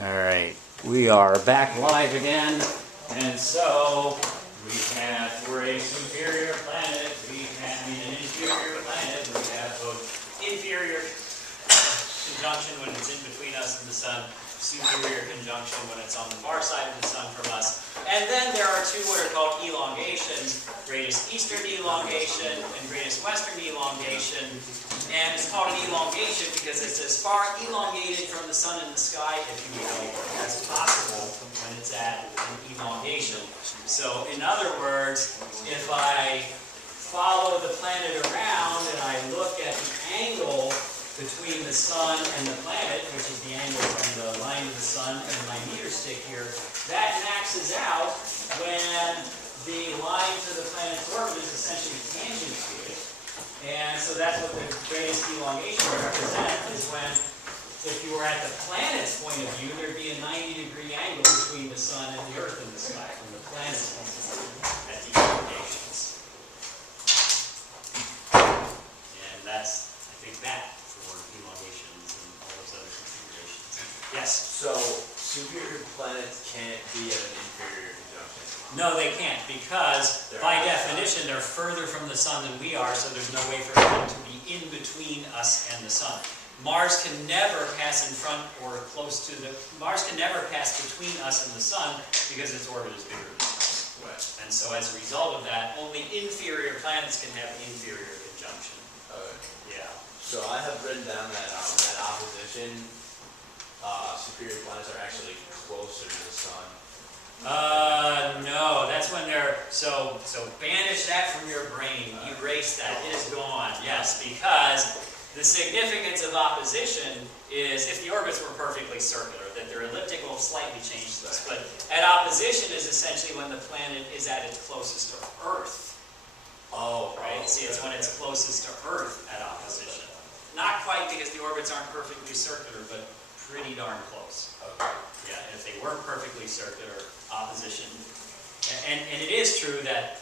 Alright, we are back live again, and so we're a superior planet, an inferior planet, we have both inferior conjunction when it's in between us and the sun, superior conjunction when it's on the far side of the sun from us, and then there are two what are called elongations, greatest eastern elongation and greatest western elongation. And it's called an elongation because it's as far elongated from the sun in the sky, if you will, as possible when it's at an elongation. So in other words, if I follow the planet around and I look at the angle between the sun and the planet, which is the angle from the line of the sun and my meter stick here, that maxes out when the line to the planet's orbit is essentially tangent to it. And so that's what the greatest elongation represents, is when, if you were at the planet's point of view, there'd be a 90-degree angle between the sun and the earth in the sky, from the planet's point of view at the elongations. And that's, I think, that for elongations and all those other configurations. Yes? So, superior planets can't be at an inferior conjunction? No, they can't, because by definition they're further from the sun than we are, so there's no way for them to be in between us and the sun. Mars can never pass in front or close to Mars can never pass between us and the sun because its orbit is bigger than us. Right. And so as a result of that, only inferior planets can have inferior conjunction. Okay. Yeah. So I have written down that at opposition, superior planets are actually closer to the sun. No, that's when they're, so banish that from your brain, erase that, it is gone, yes, because the significance of opposition is, if the orbits were perfectly circular, that they're elliptical slightly changes this, but at opposition is essentially when the planet is at its closest to Earth. Oh, right? See, it's when it's closest to Earth at opposition. Not quite because the orbits aren't perfectly circular, but pretty darn close. Okay. Yeah, and if they were perfectly circular, opposition. And it is true that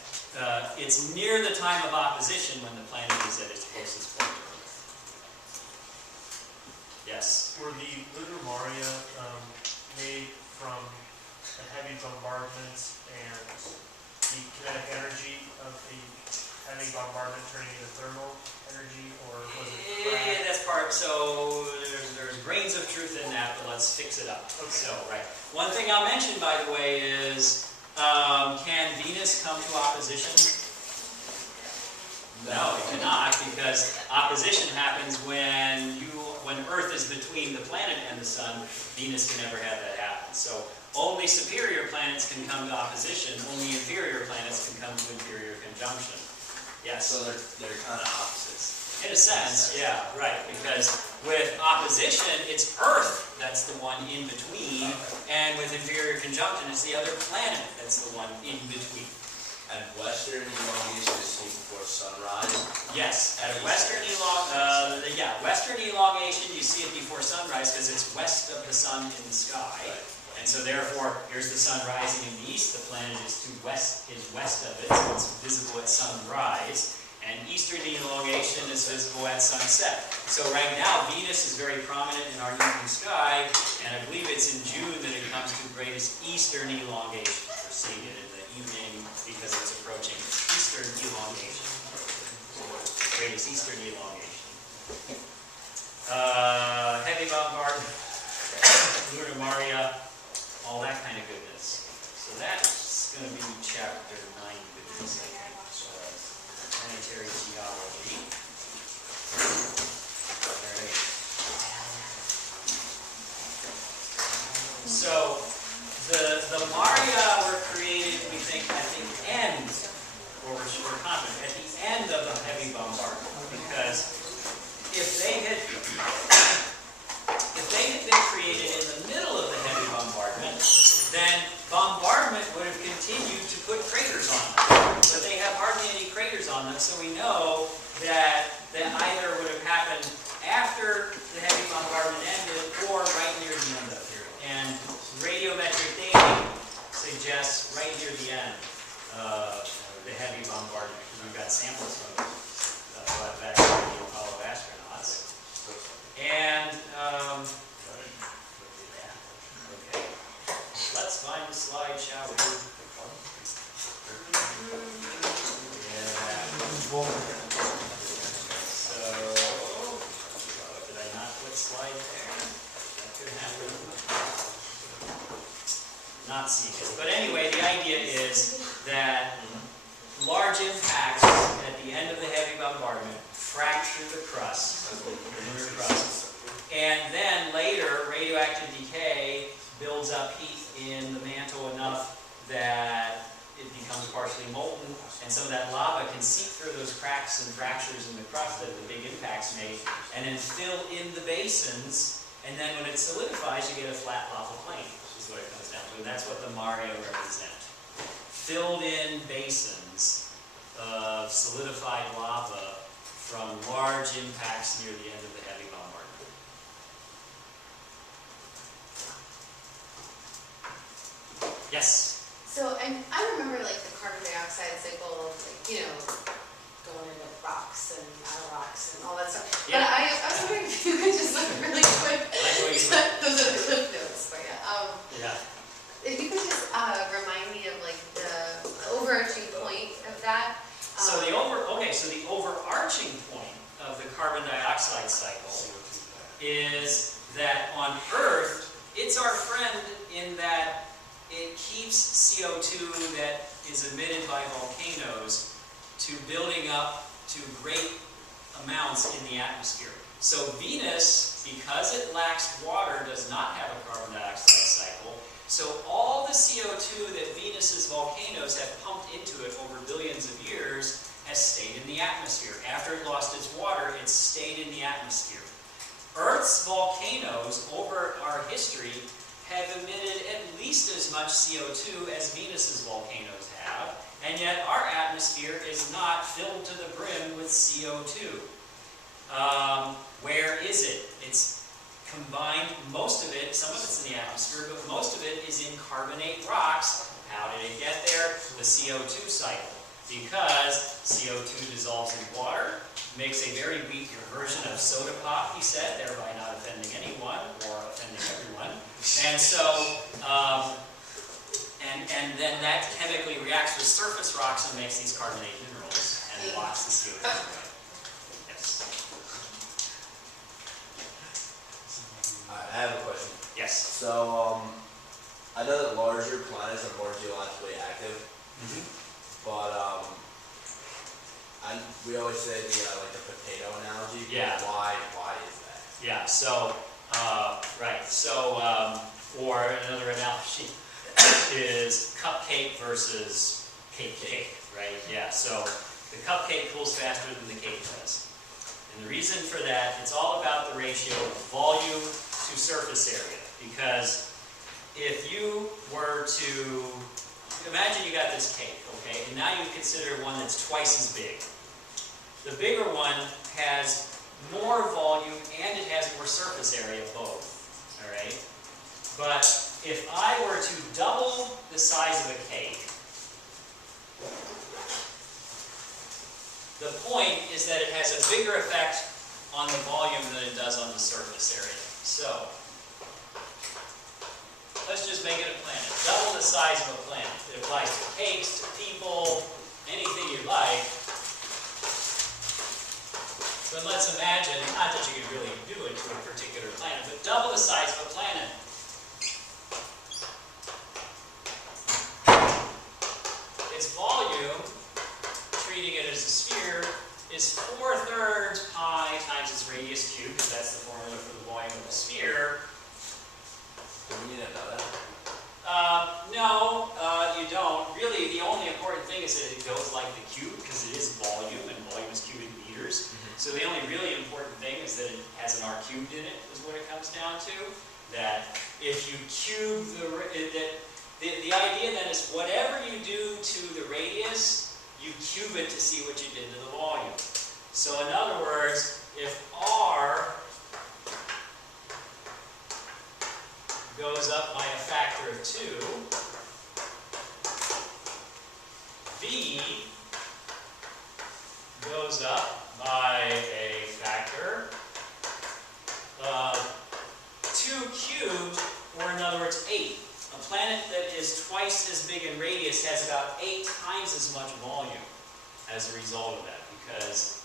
it's near the time of opposition when the planet is at its closest point to Earth. Yes? Were the lunar Maria made from the heavy bombardments and the kinetic energy of the heavy bombardment turning into thermal energy, or was it? Yeah, that's part. So there's grains of truth in that, but let's fix it up. Okay. So, right. One thing I'll mention, by the way, is can Venus come to opposition? No, it cannot, because opposition happens when Earth is between the planet and the sun. Venus can never have that happen. So only superior planets can come to opposition. Only inferior planets can come to inferior conjunction. Yes. So they're kind of opposites. In a sense, yeah, right. Because with opposition, it's Earth that's the one in between, and with inferior conjunction, it's the other planet that's the one in between. And western elongation is seen before sunrise? Yes, at a western elongation, you see it before sunrise because it's west of the sun in the sky. Right. And so therefore, here's the sun rising in the east, the planet is west of it, so it's visible at sunrise. And eastern elongation is visible at sunset. So right now, Venus is very prominent in our evening sky, and I believe it's in June that it comes to greatest eastern elongation. We're seeing it in the evening because it's approaching eastern elongation. Greatest eastern elongation. Heavy bombardment, lunar Maria, all that kind of goodness. So that's going to be chapter 9 goodness, I think. Planetary geology. Alright. So the Maria were created, we think, at the end, or we're confident, at the end of the heavy bombardment. Because if they had been created in the middle of the heavy bombardment, then bombardment would have continued to put craters on them. But they have hardly any craters on them, so we know that either would have happened after the heavy bombardment ended or right near the end of it. And radiometric dating suggests right near the end of the heavy bombardment, because we've got samples from back to the Apollo astronauts. And the slide, shall we? Yeah. So, did I not put slide there? That could happen. Not see it. But anyway, the idea is that large impacts at the end of the heavy bombardment fracture the crust, the lunar crust. And then later, radioactive decay builds up heat in the mantle enough that it becomes partially molten, and some of that lava can seep through those cracks and fractures in the crust that the big impacts made, and then fill in the basins, and then when it solidifies, you get a flat lava plain, is what it comes down to, and that's what the Mario represent. Filled in basins of solidified lava from large impacts near the end of the heavy bombardment. Yes? So I remember like the carbon dioxide cycle, like, you know, going into rocks and out of rocks and all that stuff. Yeah. But I was wondering if you could just like really quick, those are the cliff notes for you. Yeah. If you could just remind me of like the overarching point of that. So the overarching point of the carbon dioxide cycle is that on Earth, it's our friend in that it keeps CO2 that is emitted by volcanoes to building up to great amounts in the atmosphere. So Venus, because it lacks water, does not have a carbon dioxide cycle. So all the CO2 that Venus's volcanoes have pumped into it over billions of years has stayed in the atmosphere. After it lost its water, it stayed in the atmosphere. Earth's volcanoes over our history have emitted at least as much CO2 as Venus's volcanoes have, and yet our atmosphere is not filled to the brim with CO2. Where is it? It's combined, most of it, some of it's in the atmosphere, but most of it is in carbonate rocks. How did it get there? The CO2 cycle. Because CO2 dissolves in water, makes a very weak version of soda pop, he said, thereby not offending anyone or offending everyone. And so, and then that chemically reacts with surface rocks and makes these carbonate minerals and locks the CO2 away. Yes. I have a question. Yes. So, I know that larger planets are more geologically active, but we always say like the potato analogy. Yeah. Why is that? Yeah. So, right. So, or another analogy is cupcake versus cake, right? Yeah. So the cupcake cools faster than the cake does. And the reason for that, it's all about the ratio of volume to surface area. Because if you were to, imagine you got this cake, okay, and now you consider one that's twice as big. The bigger one has more volume and it has more surface area, both, all right? But if I were to double the size of a cake, the point is that it has a bigger effect on the volume than it does on the surface area. So, let's just make it a planet. Double the size of a planet. It applies to cakes, to people, anything you like. But let's imagine, not that you could really do it to a particular planet, but double the size of a planet. Its volume, treating it as a sphere, is 4/3 pi times its radius cubed, because that's the formula for the volume of a sphere. Do we need to know that? No, you don't. Really, the only important thing is that it goes like the cube, because it is volume, and volume is cubic meters. So the only really important thing is that it has an r cubed in it, is what it comes down to. That if you cube the idea then is whatever you do to the radius, you cube it to see what you did to the volume. So in other words, if r goes up by a factor of 2, v goes up by a factor of 2 cubed, or in other words, 8. A planet that is twice as big in radius has about 8 times as much volume as a result of that, because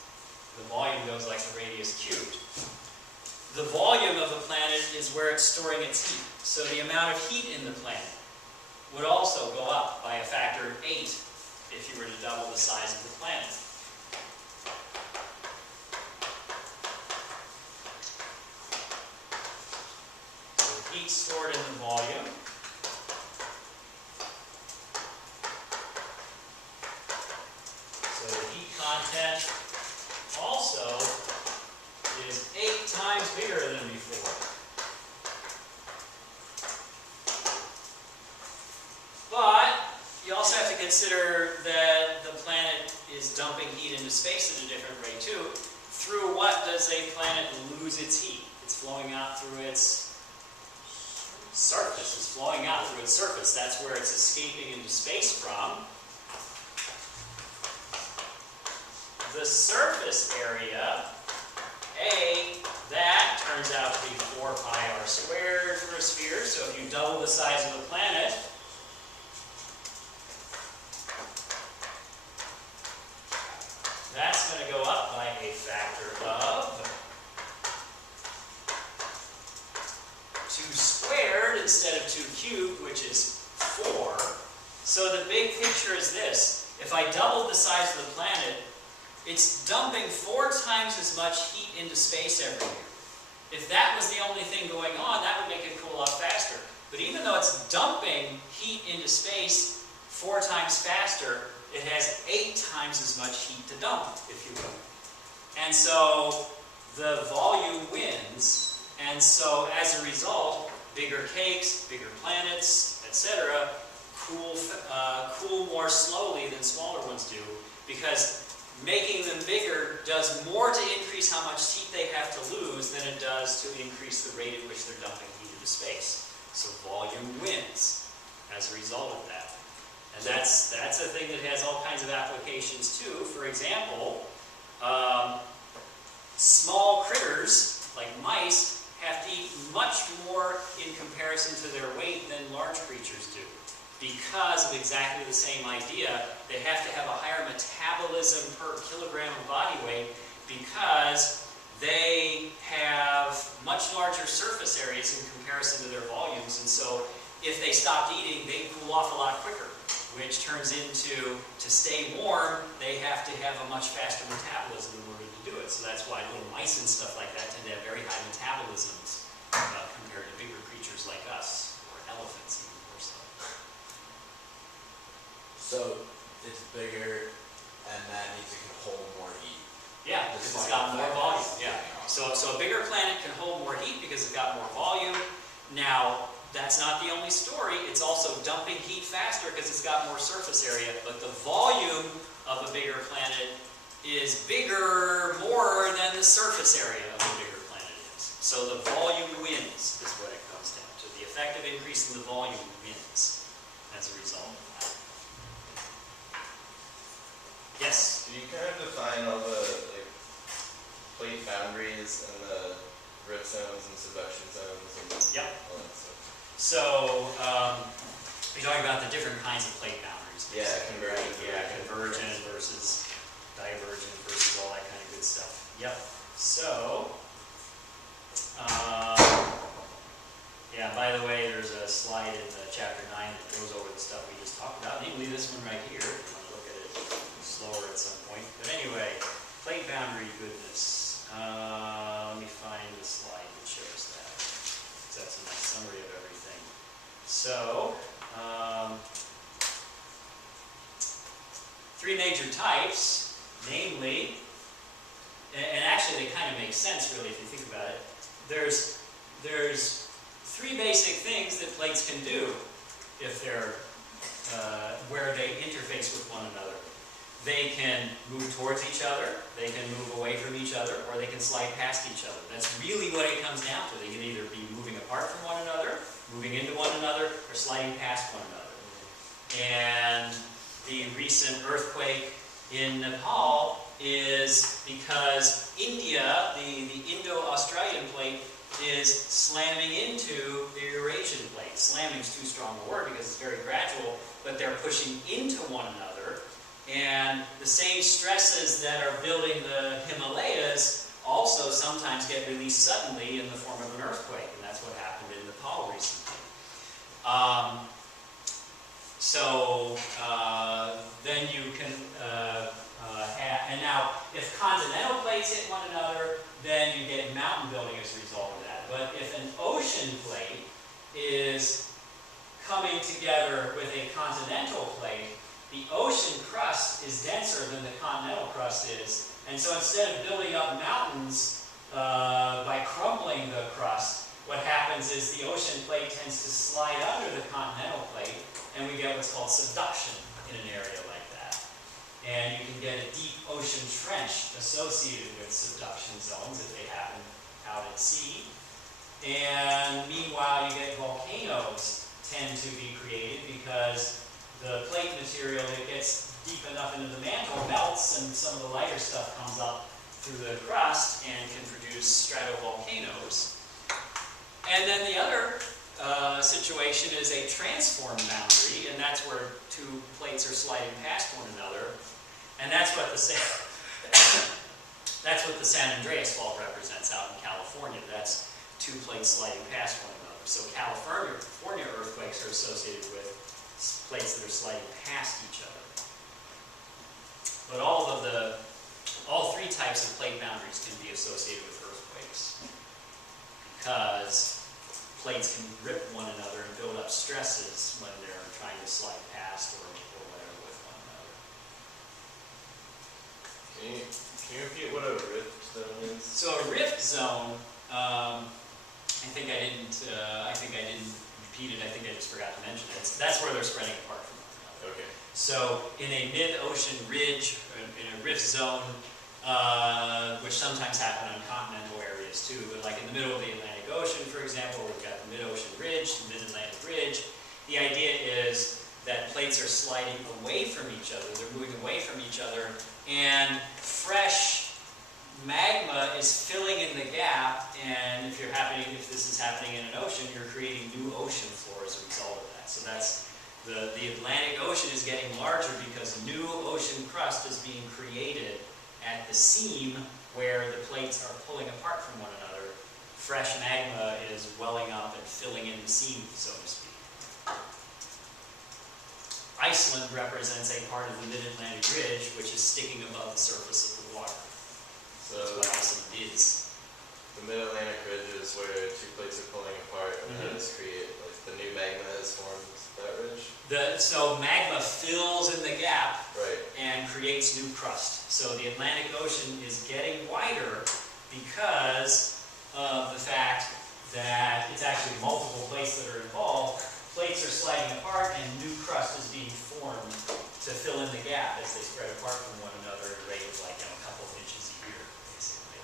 the volume goes like the radius cubed. The volume of the planet is where it's storing its heat. So the amount of heat in the planet would also go up by a factor of 8 if you were to double the size of the planet. So the heat stored in the volume so the heat content also is 8 times bigger than before. But you also have to consider that the planet is dumping heat into space at a different rate too. Through what does a planet lose its heat? It's flowing out through its surface. It's flowing out through its surface. That's where it's escaping into space from. The surface area, that turns out to be 4 pi r squared for a sphere. So if you double the size of the planet, that's going to go up by a factor of 2 squared instead of 2 cubed, which is 4. So the big picture is this. If I doubled the size of the planet, it's dumping 4 times as much heat into space every year. If that was the only thing going on, that would make it cool off faster. But even though it's dumping heat into space 4 times faster, it has 8 times as much heat to dump, if you will. And so the volume wins, and so as a result, bigger cakes, bigger planets, etc., cool more slowly than smaller ones do, because making them bigger does more to increase how much heat they have to lose than it does to increase the rate at which they're dumping heat into space. So volume wins as a result of that. And that's a thing that has all kinds of applications too. For example, small critters like mice have to eat much more in comparison to their weight than large creatures do. Because of exactly the same idea, they have to have a higher metabolism per kilogram of body weight because they have much larger surface areas in comparison to their volumes. And so if they stopped eating, they'd cool off a lot quicker, which turns into, to stay warm, they have to have a much faster metabolism in order to do it. So that's why little mice and stuff like that tend to have very high metabolisms compared to bigger creatures like us, or elephants even more so. So it's bigger, and that means it can hold more heat. Yeah, because it's got more volume. Yeah. So a bigger planet can hold more heat because it's got more volume. Now, that's not the only story. It's also dumping heat faster because it's got more surface area. But the volume of a bigger planet is more than the surface area of a bigger planet is. So the volume wins is what it comes down to. The effective increase in the volume wins as a result of that. Yes? Do you kind of define all the plate boundaries and the rift zones and subduction zones and Yep. all that stuff? So, you're talking about the different kinds of plate boundaries. Yeah, basically, right? convergent. Yeah, convergent versus divergent versus all that kind of good stuff. Yep. So, yeah, by the way, there's a slide in chapter 9 that goes over the stuff we just talked about, namely this one right here. If you want to look at it slower at some point. But anyway, plate boundary goodness. Let me find the slide that shows that. That's a nice summary of everything. So, 3 major types, namely, and actually they kind of make sense really if you think about it. There's 3 basic things that plates can do if they're where they interface with one another. They can move towards each other, they can move away from each other, or they can slide past each other. That's really what it comes down to. They can either be moving apart from one another, moving into one another, or sliding past one another. And the recent earthquake in Nepal is because India, the Indo-Australian plate, is slamming into the Eurasian plate. slamming is too strong a word because it's very gradual, but they're pushing into one another. And the same stresses that are building the Himalayas also sometimes get released suddenly in the form of an earthquake, and that's what happened in Nepal recently. Then you can and now if continental plates hit one another, then you get mountain building as a result of that. But if an ocean plate is coming together with a continental plate, the ocean crust is denser than the continental crust is. And so instead of building up mountains by crumbling the crust, what happens is the ocean plate tends to slide under the continental plate, and we get what's called subduction in an area like that. And you can get a deep ocean trench associated with subduction zones if they happen out at sea. And meanwhile, you get volcanoes tend to be created because the plate material that gets deep enough into the mantle melts, and some of the lighter stuff comes up through the crust and can produce stratovolcanoes. And then the other situation is a transform boundary, and that's where two plates are sliding past one another, and that's what the San Andreas fault represents out in California. That's two plates sliding past one another. So California earthquakes are associated with plates that are sliding past each other. But all three types of plate boundaries can be associated with earthquakes because plates can rip one another and build up stresses when they're trying to slide past or whatever with one another. Can you repeat what a rift zone is? So a rift zone, I think I didn't repeat it. I think I just forgot to mention it. That's where they're spreading apart from one another. Okay. So in a mid-ocean ridge, in a rift zone, which sometimes happen on continental areas too, but like in the middle of the Atlantic Ocean, for example, where we've got the mid-ocean ridge, the mid-Atlantic ridge, the idea is that plates are sliding away from each other. They're moving away from each other, and fresh magma is filling in the gap, and if this is happening in an ocean, you're creating new ocean floor as a result of that. So that's the Atlantic Ocean is getting larger because new ocean crust is being created at the seam where the plates are pulling apart from one another. Fresh magma is welling up and filling in the seam, so to speak. Iceland represents a part of the mid-Atlantic ridge which is sticking above the surface of the water. So That's what Iceland is. the Mid-Atlantic ridge is where two plates are pulling apart, and Mhm. that has created, like, the new magma has formed that ridge. So magma fills in the gap Right. and creates new crust. So the Atlantic Ocean is getting wider because of the fact that it's actually multiple plates that are involved. Plates are sliding apart and new crust is being formed to fill in the gap as they spread apart from one another at a rate of like a couple of inches a year, basically.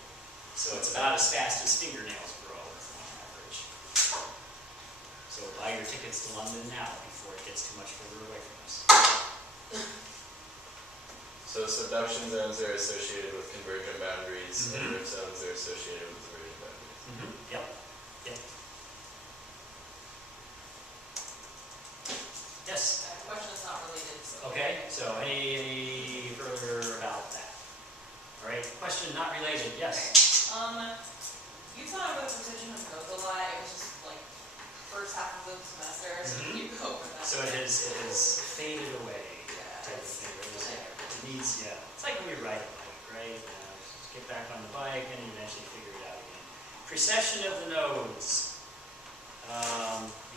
So it's about as fast as fingernails grow on average. So buy your tickets to London now before it gets too much further away from us. So subduction zones are associated with convergent boundaries, and Mhm. rift zones are associated with divergent boundaries. Yep. Yes. Question is not related, so. Okay, so any further about that? All right, question not related, yes. You thought about the position of notes a lot, it was just like first half of the semester, so Mhm. can you go over that? So it has faded away Yeah, type of it's- thing. It needs, yeah. It's like when you ride a bike, right? Just get back on the bike and you eventually figure it out again. Precession of the nodes.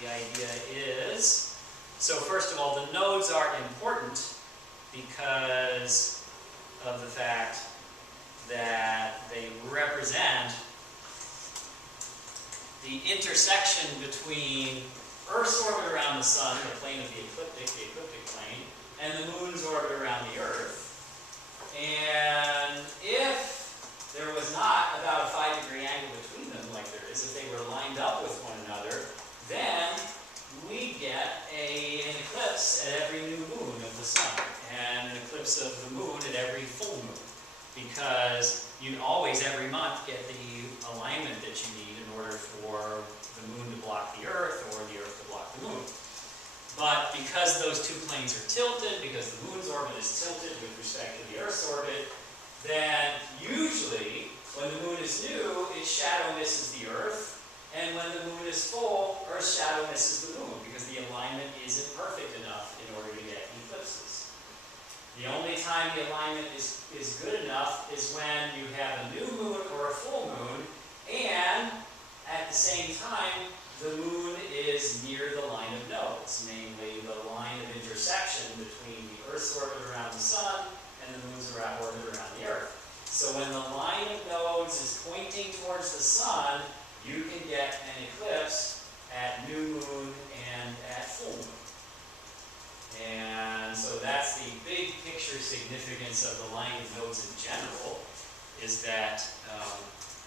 The idea is, so first of all, the nodes are important because of the fact that they represent the intersection between Earth's orbit around the sun, the plane of the ecliptic plane, and the moon's orbit around the Earth. And if there was not about a 5-degree angle between them, like there is, if they were lined up with one another, then we get an eclipse at every new moon of the sun, and an eclipse of the moon at every full moon. Because you always, every month, get the alignment that you need in order for the moon to block the Earth or the Earth to block the because those two planes are tilted, because the moon's orbit is tilted with respect to the Earth's orbit, then usually when the moon is new, its shadow misses the Earth, and when the moon is full, Earth's shadow misses the moon, because the alignment isn't perfect enough in order to get eclipses. The only time the alignment is good enough is when you have a new moon or a full moon, and at the same time, the moon is near the line of nodes, namely the line of intersection between the Earth's orbit around the sun and the moon's orbit around the Earth. So when the line of nodes is pointing towards the sun, you can get an eclipse at new moon and at full moon. And so that's the big picture significance of the line of nodes in general, is that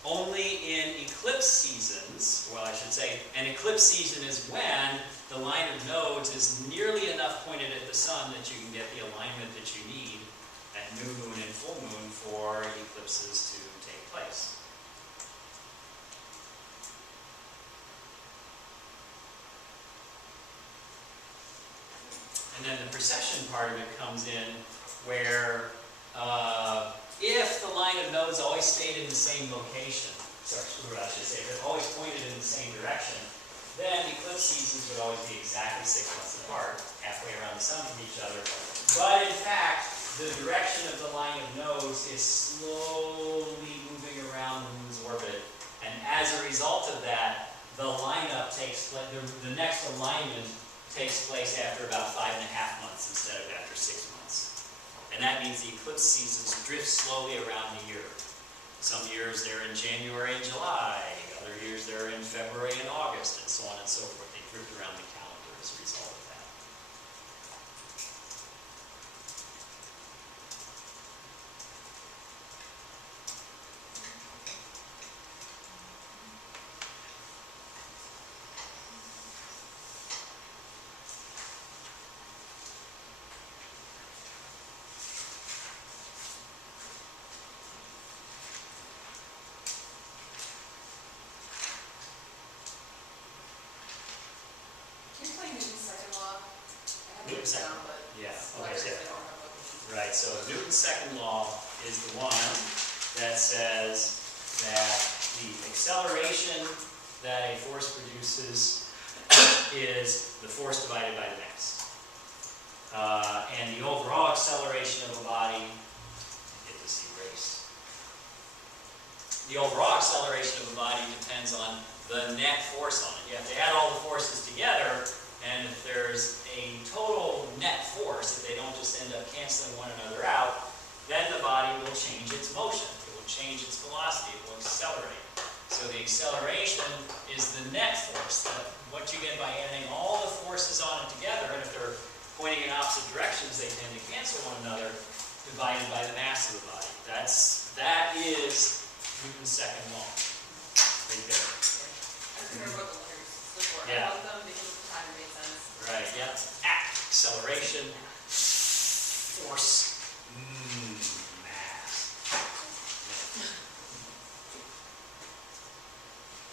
only in eclipse seasons, well I should say, an eclipse season is when the line of nodes is nearly enough pointed at the sun that you can get the alignment that you need at new moon and full moon for eclipses to take place. And then the precession part of it comes in where if the line of nodes always stayed in the same location, sorry, I should say, if it always pointed in the same direction, then eclipse seasons would always be exactly 6 months apart, halfway around the sun from each other. But in fact, the direction of the line of nodes is slowly moving around the moon's orbit, and as a result of that, the lineup takes place, the next alignment takes place after about 5.5 months instead of after 6 months. And that means the eclipse seasons drift slowly around the year. Some years they're in January and July, other years they're in February and August, and so on and so forth. They drift around the calendar as a result of that. Can you play Newton's second law? I have it Newton's second- down, but yeah, it's okay, letters so- I don't have with me. Right, so Newton's second law is the one that says that the acceleration that a force produces is the force divided by the mass. And the overall acceleration of a body, get this erased. The overall acceleration of a body depends on the net force on it. You have to add all the forces together, and if there's a total net force, if they don't just end up canceling one another out, then the body will change its motion. It will change its velocity. It will accelerate. So the acceleration is the net force, what you get by adding all the forces on it together, and if they're pointing in opposite directions, they tend to cancel one another, divided by the mass of the body. That is Newton's second law, right there. I just remember what the letters stood for. Yeah. I love them because at the time it made sense. Right, yep. Acceleration, force, mass.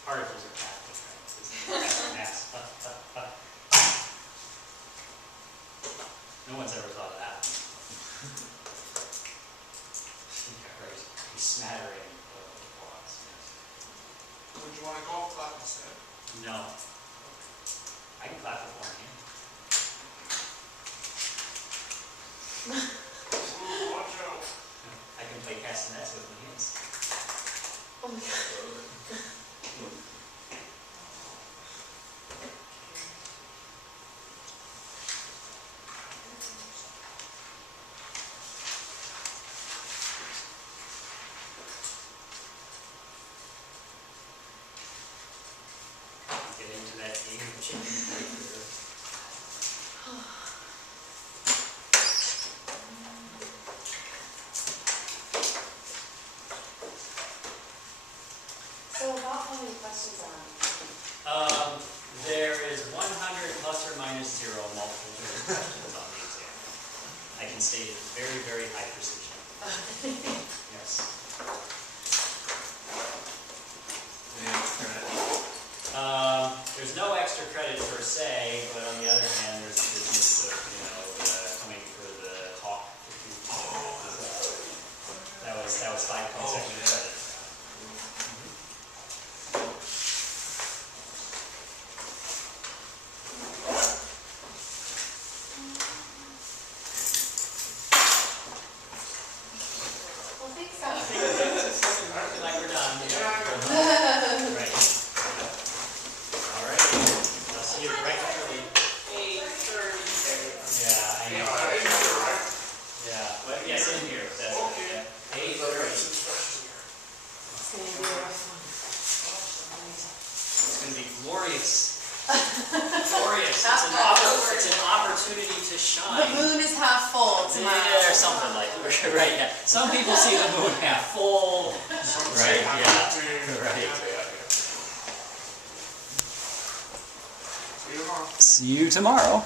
Particles are Catholic, right? This is mass. No one's ever thought of that. Yeah, right. A smattering of applause. Would you want to golf clap instead? No. I can clap with one hand. Ooh, watch out. I can play castanets with my hands. Oh my god. something like, right, yeah. Some people see the moon half full, Some Right, say happy yeah, birthday, right. yeah. See you tomorrow. see you tomorrow.